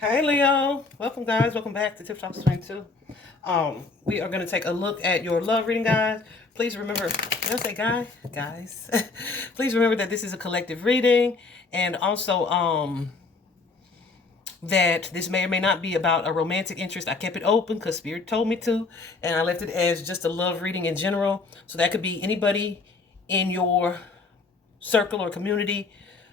Hey Leo, welcome guys, welcome back to Tip Talks 22. We are going to take a look at your love reading, guys. Please remember, did I say guys? Please remember that this is a collective reading, and also that this may or may not be about a romantic interest. I kept it open because Spirit told me to, and I left it as just a love reading in general. So that could be anybody in your circle or community,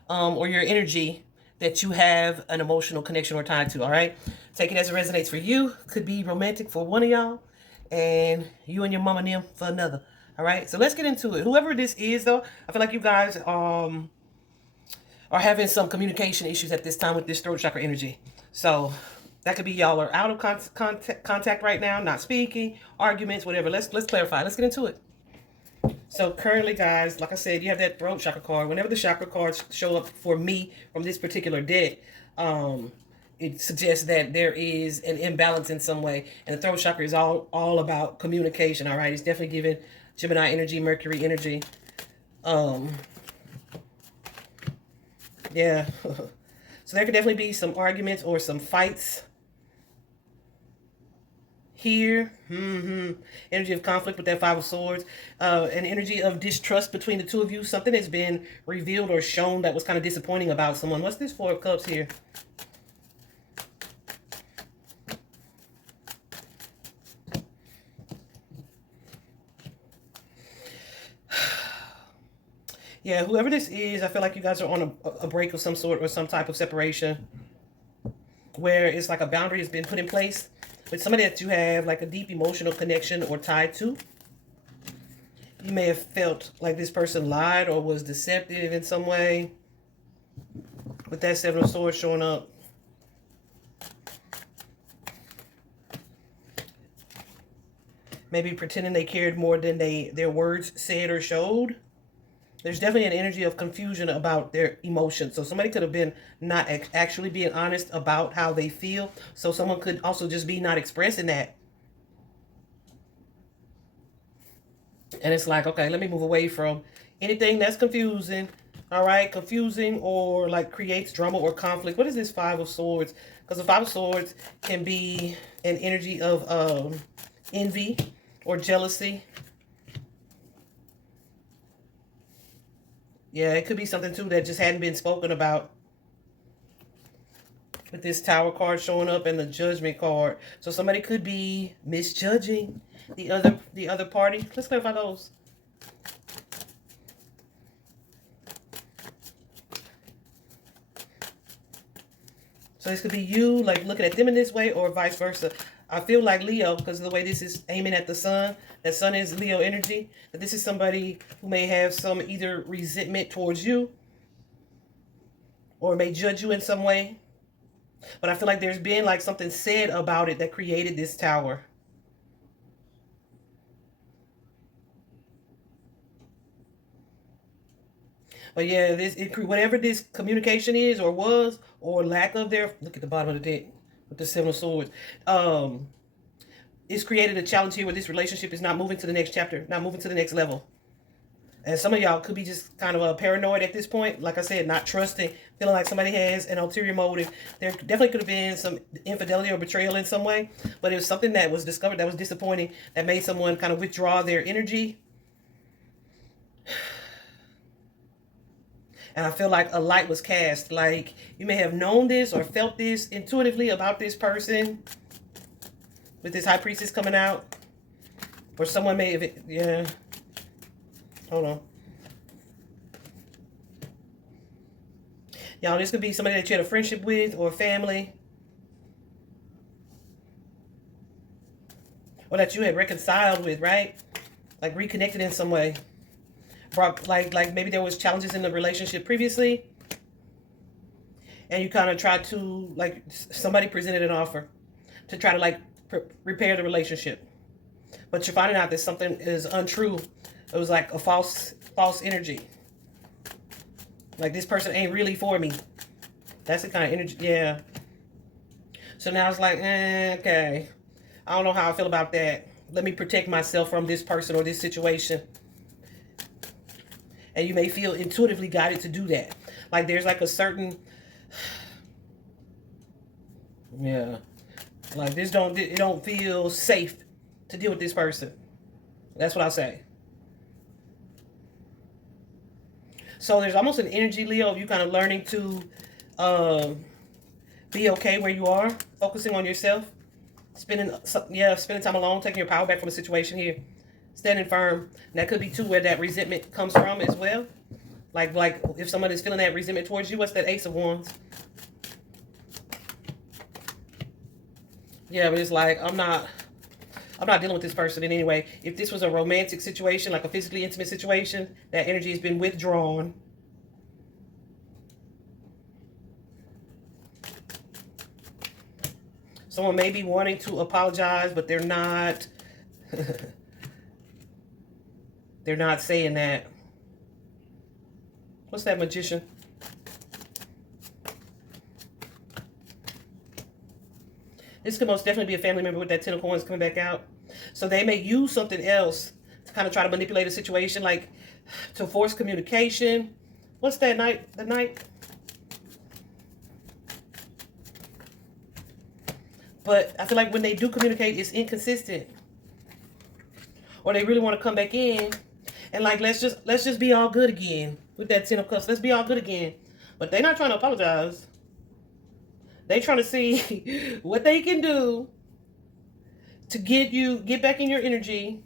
or your energy that you have an emotional connection or tie to. All right, take it as it resonates for you. Could be romantic for one of y'all, and you and your mama and them for another. All right, so let's get into it. Whoever this is, though, I feel like you guys are having some communication issues at this time with this throat chakra energy. So that could be y'all are out of contact right now, not speaking, arguments, whatever. Let's clarify. Let's get into it. So currently, guys, like I said, you have that throat chakra card. Whenever the chakra cards show up for me from this particular deck, it suggests that there is an imbalance in some way. And the throat chakra is all about communication, all right? It's definitely giving Gemini energy, Mercury energy. Yeah. So there could definitely be some arguments or some fights here. Energy of conflict with that Five of Swords. An energy of distrust between the two of you. Something has been revealed or shown that was kind of disappointing about someone. What's this Four of Cups here? Yeah, whoever this is, I feel like you guys are on a break of some sort or some type of separation where it's like a boundary has been put in place with somebody that you have like a deep emotional connection or tied to. You may have felt like this person lied or was deceptive in some way with that Seven of Swords showing up. Maybe pretending they cared more than their words said or showed. There's definitely an energy of confusion about their emotions. So somebody could have been not actually being honest about how they feel. So someone could also just be not expressing that. And it's like, okay, let me move away from anything that's confusing. All right, confusing or like creates drama or conflict. What is this Five of Swords? Because the Five of Swords can be an energy of envy or jealousy. Yeah, it could be something too that just hadn't been spoken about. With this Tower card showing up and the Judgment card. So somebody could be misjudging the other party. Let's clarify those. So this could be you like looking at them in this way or vice versa. I feel like Leo, because of the way this is aiming at the sun, that sun is Leo energy, that this is somebody who may have some either resentment towards you or may judge you in some way. But I feel like there's been like something said about it that created this tower. But yeah, whatever this communication is or was or lack of there. Look at the bottom of the deck with the Seven of Swords. It's created a challenge here where this relationship is not moving to the next chapter, not moving to the next level. And some of y'all could be just kind of paranoid at this point. Like I said, not trusting, feeling like somebody has an ulterior motive. There definitely could have been some infidelity or betrayal in some way. But it was something that was discovered that was disappointing, that made someone kind of withdraw their energy. And I feel like a light was cast. Like you may have known this or felt this intuitively about this person with this High Priestess coming out. Or someone may have, yeah. Hold on. Y'all, this could be somebody that you had a friendship with or family. Or that you had reconciled with, right? Like reconnected in some way. Like maybe there was challenges in the relationship previously. And you kind of tried to, like, somebody presented an offer to try to, like, repair the relationship. But you're finding out that something is untrue. It was like a false energy. Like this person ain't really for me. That's the kind of energy, yeah. So now it's like, okay. I don't know how I feel about that. Let me protect myself from this person or this situation. And you may feel intuitively guided to do that. Like there's like a certain Yeah. Like it don't feel safe to deal with this person. That's what I'll say. So there's almost an energy, Leo, of you kind of learning to um, be okay where you are, focusing on yourself, spending time alone, taking your power back from the situation here, standing firm. And that could be too where that resentment comes from as well. Like if someone is feeling that resentment towards you, what's that Ace of Wands? Yeah, but it's like I'm not dealing with this person in any way. If this was a romantic situation, like a physically intimate situation, that energy has been withdrawn. Someone may be wanting to apologize, but they're not. They're not saying that. What's that, Magician? This could most definitely be a family member with that Ten of Coins coming back out. So they may use something else to kind of try to manipulate a situation, like to force communication. What's that night? The night? But I feel like when they do communicate, it's inconsistent. Or they really want to come back in and like let's just be all good again with that Ten of Cups. Let's be all good again. But they're not trying to apologize. They trying to see what they can do to get back in your energy,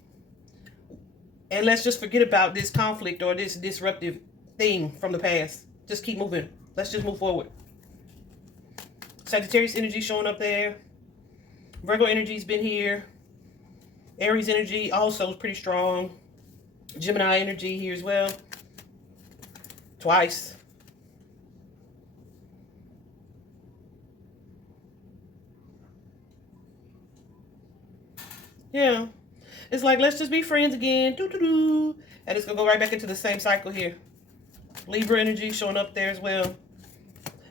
and let's just forget about this conflict or this disruptive thing from the past. Just keep moving. Let's just move forward. Sagittarius energy showing up there. Virgo energy's been here. Aries energy also is pretty strong. Gemini energy here as well. Twice. Yeah. It's like, let's just be friends again. Doo-doo-doo. And it's going to go right back into the same cycle here. Libra energy showing up there as well.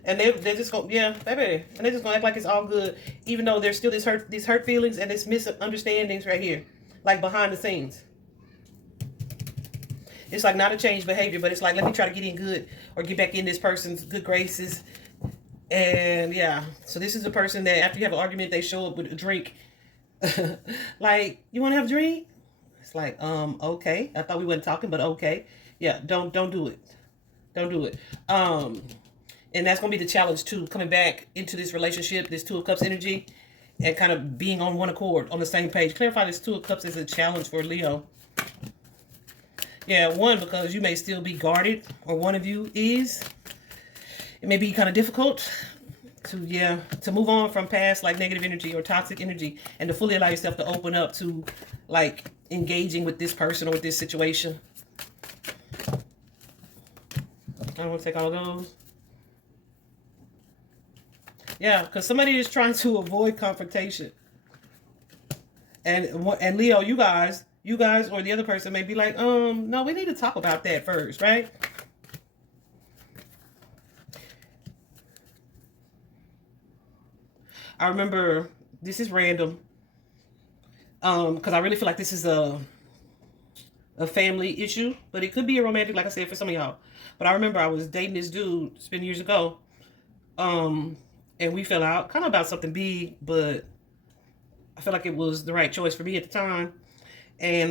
And they're just going, yeah, baby. And they're just going to act like it's all good. Even though there's still these hurt feelings and this misunderstandings right here. Like behind the scenes. It's like not a changed behavior, but it's like, let me try to get in good. Or get back in this person's good graces. And yeah. So this is a person that after you have an argument, they show up with a drink. Like, you want to have a drink? It's like, okay. I thought we weren't talking, but okay. Yeah, don't do it. Don't do it. And that's gonna be the challenge too, coming back into this relationship, this Two of Cups energy, and kind of being on one accord, on the same page. Clarify this Two of Cups is a challenge for Leo. Yeah, one, because you may still be guarded, or one of you is. It may be kind of difficult to move on from past like negative energy or toxic energy, and to fully allow yourself to open up to like engaging with this person or with this situation. I don't want to take all of those. Yeah, because somebody is trying to avoid confrontation. And Leo, you guys or the other person may be like, no, we need to talk about that first, right? I remember, this is random, because I really feel like this is a family issue, but it could be a romantic, like I said, for some of y'all. But I remember I was dating this dude, it's been years ago, and we fell out, kind of about something big, but I felt like it was the right choice for me at the time. And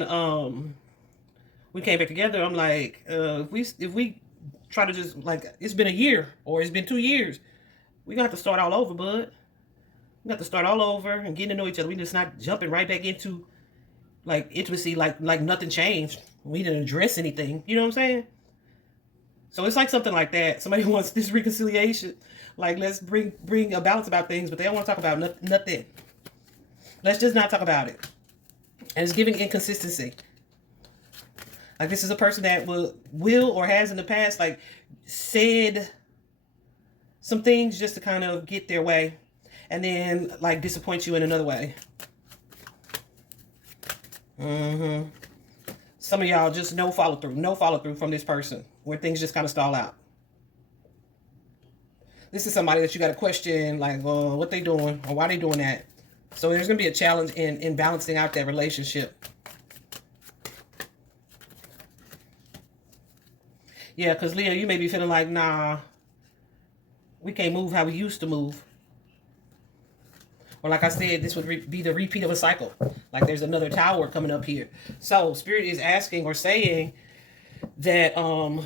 we came back together. I'm like, if we try to just, like, it's been a year or it's been 2 years, we gonna have to start all over, bud. We have to start all over and getting to know each other. We just not jumping right back into like intimacy, like nothing changed. We didn't address anything. You know what I'm saying? So it's like something like that. Somebody wants this reconciliation. Like, let's bring a balance about things, but they don't want to talk about nothing. Let's just not talk about it. And it's giving inconsistency. Like, this is a person that will or has in the past, like, said some things just to kind of get their way, and then, like, disappoint you in another way. Some of y'all just no follow through from this person, where things just kind of stall out. This is somebody that you got to question, like, what they doing or why they doing that. So there's going to be a challenge in balancing out that relationship. Yeah, because Leo, you may be feeling like, nah, we can't move how we used to move. Or like I said, this would be the repeat of a cycle. Like there's another tower coming up here. So Spirit is asking or saying that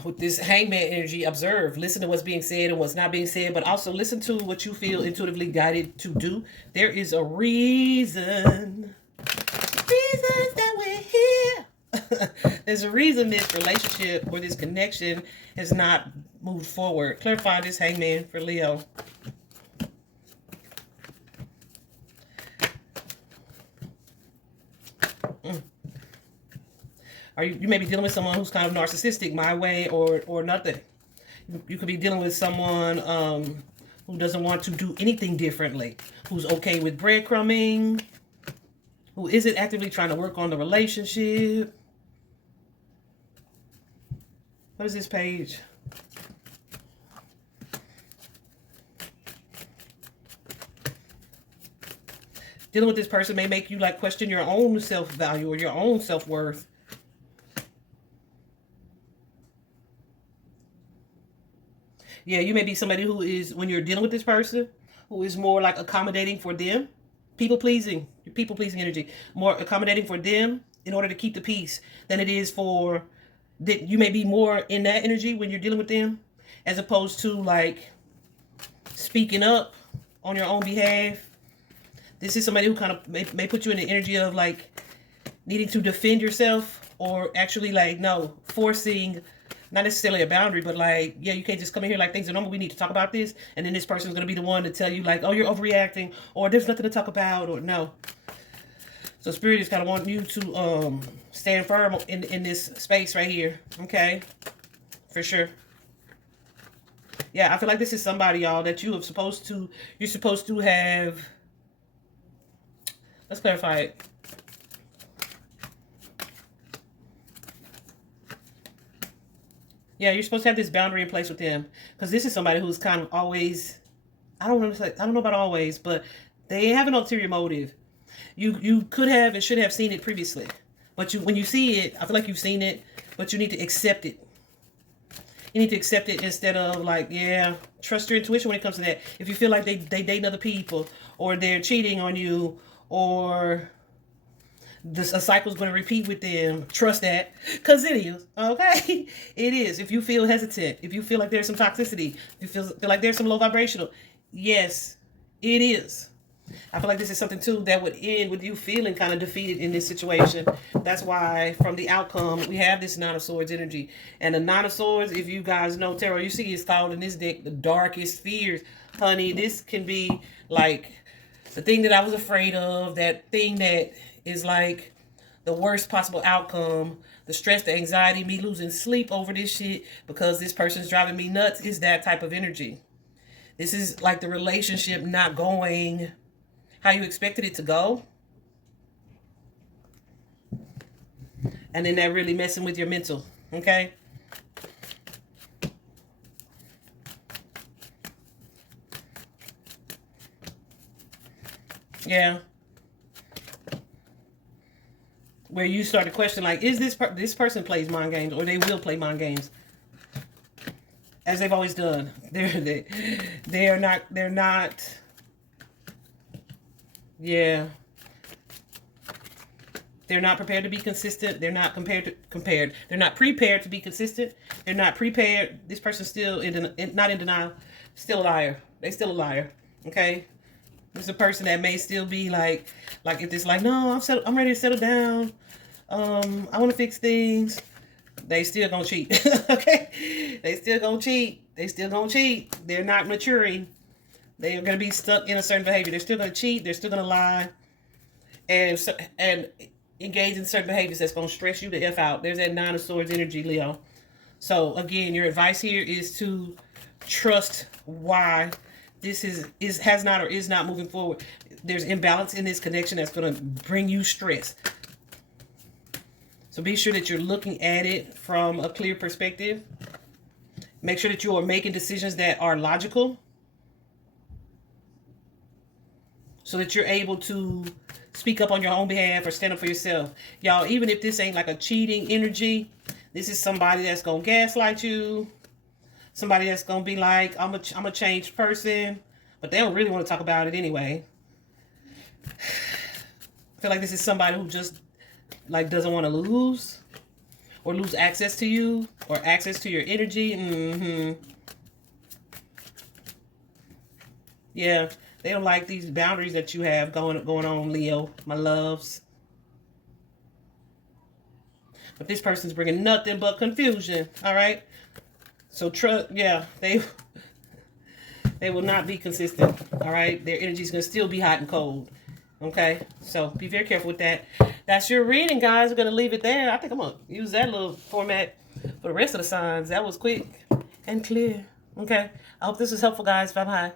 with this hangman energy, observe, listen to what's being said and what's not being said, but also listen to what you feel intuitively guided to do. There is a reasons that we're here. There's a reason this relationship or this connection has not moved forward. Clarify this hangman for Leo. Or you may be dealing with someone who's kind of narcissistic, my way or nothing. You could be dealing with someone who doesn't want to do anything differently, who's okay with breadcrumbing, who isn't actively trying to work on the relationship. What is this page? Dealing with this person may make you like question your own self-value or your own self-worth. Yeah, you may be somebody who is, when you're dealing with this person, who is more like accommodating for them. People-pleasing energy. More accommodating for them in order to keep the peace than it is for, that you may be more in that energy when you're dealing with them, as opposed to like speaking up on your own behalf. This is somebody who kind of may put you in the energy of like needing to defend yourself, or actually like, no, forcing, not necessarily a boundary, but like, yeah, you can't just come in here like things are normal. We need to talk about this. And then this person's going to be the one to tell you like, oh, you're overreacting, or there's nothing to talk about, or no. So Spirit is kind of wanting you to stand firm in this space right here. Okay. For sure. Yeah, I feel like this is somebody, y'all, that you're supposed to have. Let's clarify it. Yeah, you're supposed to have this boundary in place with them, because this is somebody who's kind of always, I don't know about always, but they have an ulterior motive. You could have and should have seen it previously, but when you see it, I feel like you've seen it, but you need to accept it. You need to accept it instead of like, yeah, trust your intuition when it comes to that. If you feel like they dating other people, or they're cheating on you, or a cycle's going to repeat with them, trust that, because it is. Okay. It is. If you feel hesitant, if you feel like there's some toxicity, if you feel like there's some low vibrational, yes, it is. I feel like this is something too that would end with you feeling kind of defeated in this situation. That's why from the outcome we have this Nine of Swords energy. And the Nine of Swords, if you guys know tarot, you see it's called in this deck the darkest fears. Honey, this can be like the thing that I was afraid of, that thing that is like the worst possible outcome, the stress, the anxiety, me losing sleep over this shit because this person's driving me nuts, is that type of energy. This is like the relationship not going how you expected it to go. And then that really messing with your mental, okay? Yeah. Where you start to question, like, is this person plays mind games, or they will play mind games, as they've always done. They're not. Yeah. They're not prepared to be consistent. They're not compared. They're not prepared to be consistent. They're not prepared. This person's still not in denial. Still a liar. They still a liar. Okay. This is a person that may still be like if it's like, no, I'm ready to settle down. I want to fix things. They still gonna cheat. Okay. They still gonna cheat. They still gonna cheat. They're not maturing. They are gonna be stuck in a certain behavior. They're still gonna cheat. They're still gonna lie, and engage in certain behaviors that's gonna stress you the F out. There's that Nine of Swords energy, Leo. So again, your advice here is to trust why this has not or is not moving forward. There's imbalance in this connection that's gonna bring you stress. So be sure that you're looking at it from a clear perspective. Make sure that you are making decisions that are logical, so that you're able to speak up on your own behalf or stand up for yourself. Y'all, even if this ain't like a cheating energy, this is somebody that's going to gaslight you. Somebody that's going to be like, I'm a changed person. But they don't really want to talk about it anyway. I feel like this is somebody who just like doesn't want to lose or lose access to you or access to your energy. Yeah, they don't like these boundaries that you have going on, Leo, my loves. But this person's bringing nothing but confusion. All right. So trust. Yeah, they will not be consistent. All right, their energy is gonna still be hot and cold. Okay, so be very careful with that. That's your reading, guys. We're gonna leave it there. I think I'm gonna use that little format for the rest of the signs. That was quick and clear. Okay, I hope this was helpful, guys. Bye bye.